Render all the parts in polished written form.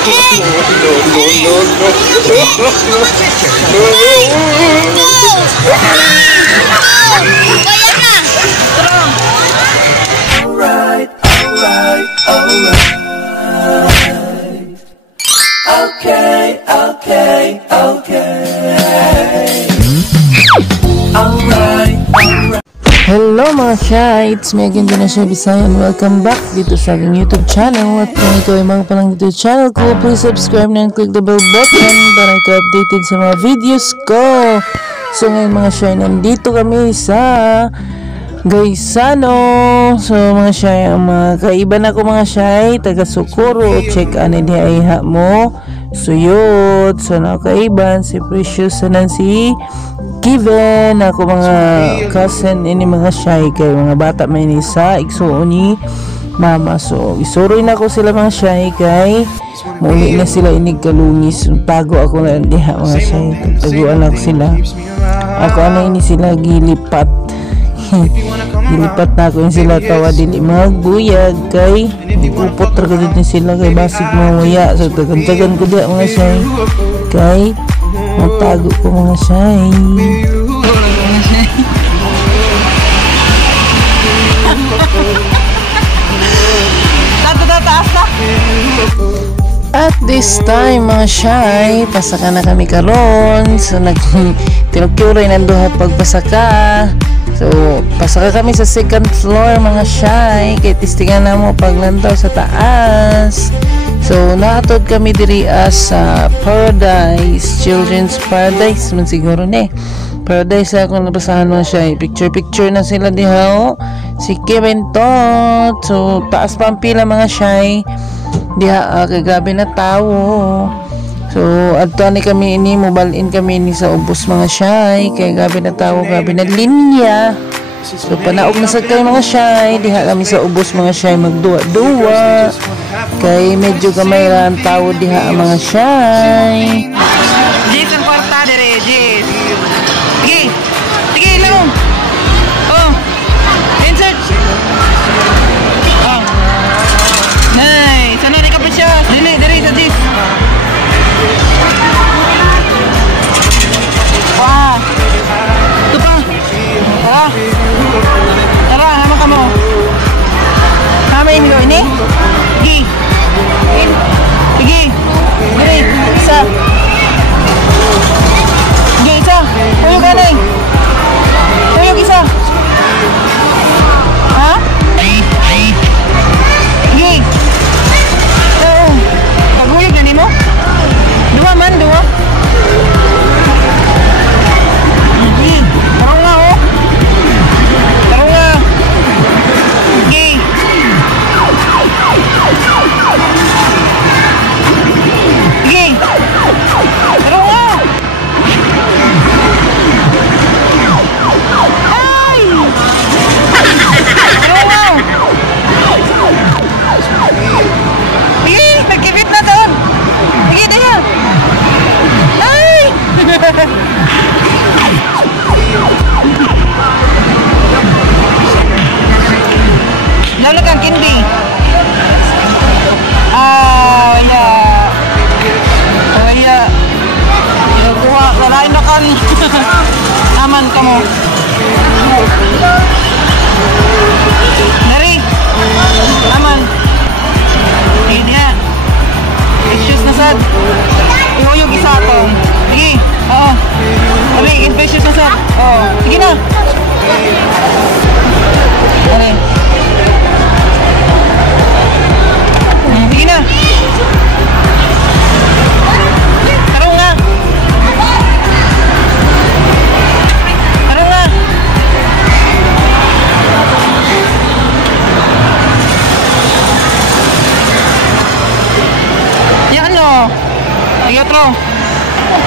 Alright, alright, alright. Okay, okay, okay. Alright, alright. Hello mga Shy, it's me again, Shy Bisaya, and welcome back dito sa aking YouTube channel. At kung ikaw ay mga palang dito sa channel ko, please subscribe na and click the bell button para ika-updated sa mga videos ko. So ngayon mga Shy, nandito kami sa Gaisano. So mga Shy, ang mga kaiba na ko mga Shy, taga Socorro, check anay di ay mo. So yun, so nakaiban si Precious na si Given, ako mga cousin ini mga Shy, kay mga bata may nisa igsuon ni mama. So isuroy na ko sila mga Shy, kay muli na sila inig kalungis. Tago ako na diha mga Shy, taguan ako sila. Ako ano ini sila gilipat. Gilipat na ako yung sila tawa dili magbuyag, kay kupot ra gud sila kay basig mawaya. So tagan-tagan ko diha mga Shy, kay matago ko mga Shy. At this time mga Shy, pasaka na kami karon. So tinugturay ng duha pagpasaka. So pasaka kami sa second floor mga Shy, kay tistingan na mo paglantaw sa taas. So naatod kami diri sa Paradise, Children's Paradise man siguro ni. Paradise ako nabasahan mga Shy. Picture na sila diha. Si Kevin Tot. So taas pa ang pila mga Shy. Diha kay grabe na tao. So adto ni kami ini mobile-in kami ni sa ubos mga Shy, kay grabe na tao, grabe na linya. So panaog na sad kay mga Shy, diha kami sa ubos mga Shy magduwa-duwa. Kay medyo gamay ra ang tao diha mga Shy. Jason Porta dire, Jis. Sige. Sige lang. Oh. Insert. Oh. Nay, sana di ka pa siya. Dili sa Jis. Wah. Ito pa. Tara. Tara, naman ka mo. Kama yung ini? Sige. Sige. Dili. Isa. Sige, isa. Tuyog ka na eh. Tuyog isa. Ha? Sige. Paguyog na ni mo? Dua man, dua. Sige. Tarong nga oh. Tarong nga. Sige. Sige. Tarong nga. Ay! Tarong nga. Sige, nagkibit na doon. Sige, daya. Ay! Lalo kang kindi. Wala. Wala. Nakuha. Lalain na kan. Naman ka mo. Nari. Naman. Hindi na. Issues na sad. Ihoyog isa ito. Sige. Oo. Nari. Infectious na sad. Oo. Sige na. Nari. Sige na. Tarong nga. Tarong nga. Yan o. Sige otro.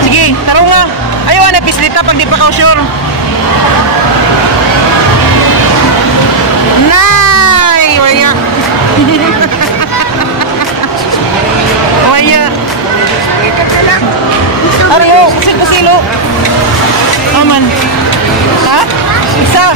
Sige, tarong nga. Ayaw na pislita pag di pa ka sure. Nay! Waya. Waya. Ariyo, kusilo. Aman. Ha? Isa.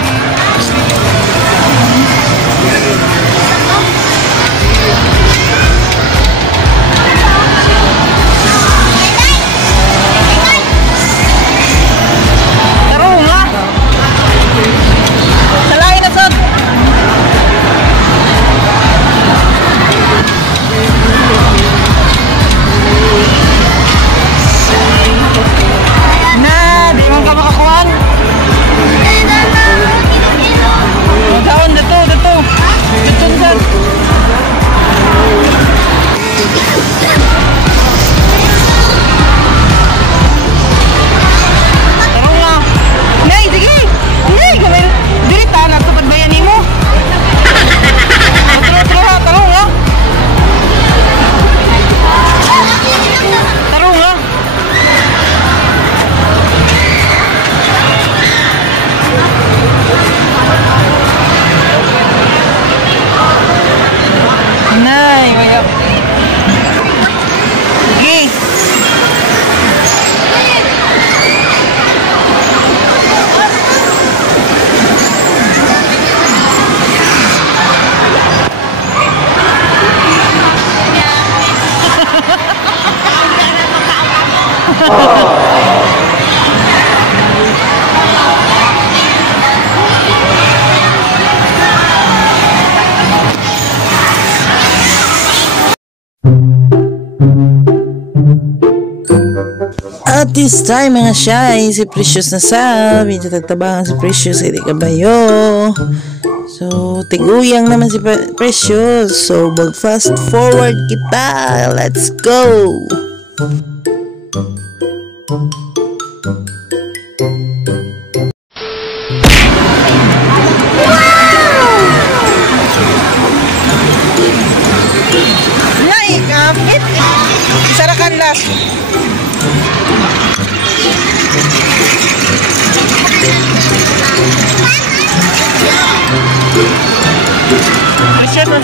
At this time mga shy, si Precious na sa medyo tagtabangan si Precious, hindi kabayo. So tiguyang naman si Precious, so mag fast forward kita, let's go. Naikapit. Sarakan las. Precious na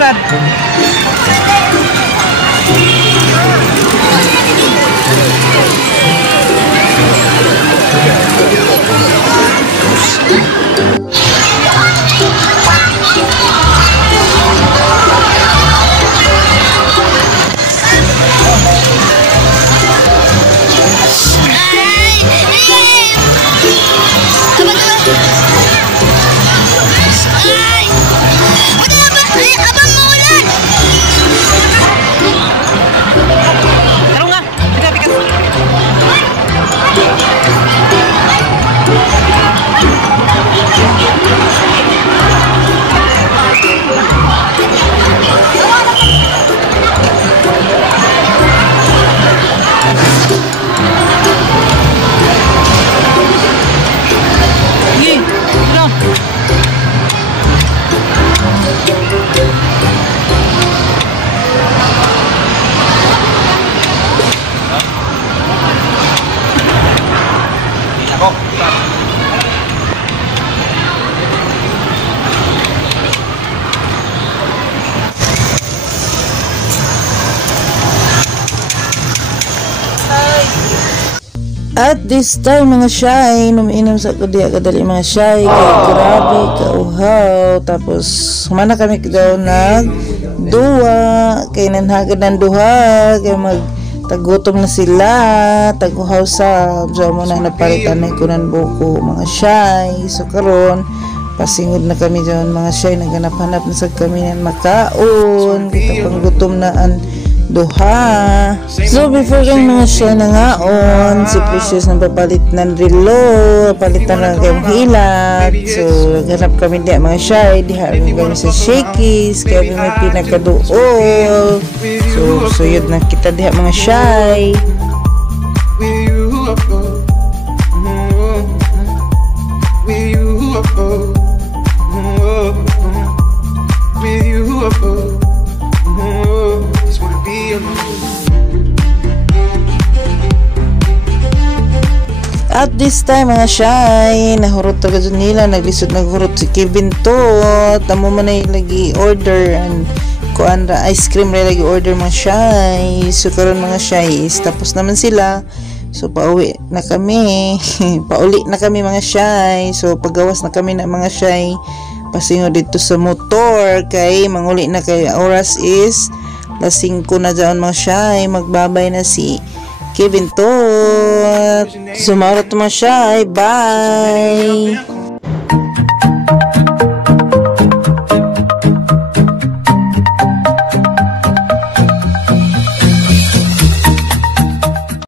At this time mga shy, numiinom sa kudiya kadali mga shy, kaya grabe kauhaw. Tapos humana kami daw nagduwa, kaya nanhagad ng duha, kaya magtagutom na sila, taguhaw sa mo na napalitan na ikunan buko mga shy. So karon pasingod na kami dyan mga shy, naghanap-hanap na sa kami ng makaon, kita pang gutom na ang duha. So before kang mga siya nangaon, si Precious nang papalit ng relo, palitan ng kayong hilat. So naghanap kami diya mga siya, diha kami sa Shakey's, kaya may pinakaduol. So suyod na kita diha mga siya. At this time mga shy, nahurot tagad nila, naglisod naghurot si Kevin to, tamo man ay lagi order and kuan ra ice cream ra lagi order mga shy. So karon mga shy, tapos naman sila. So pauwi na kami. Pauli na kami mga shy. So paggawas na kami na mga shy, pasingo dito sa motor kay manguli na kay oras is las 5 na dyan mga shy, magbabay na si Kevin to. Sumarot mo siya. Bye!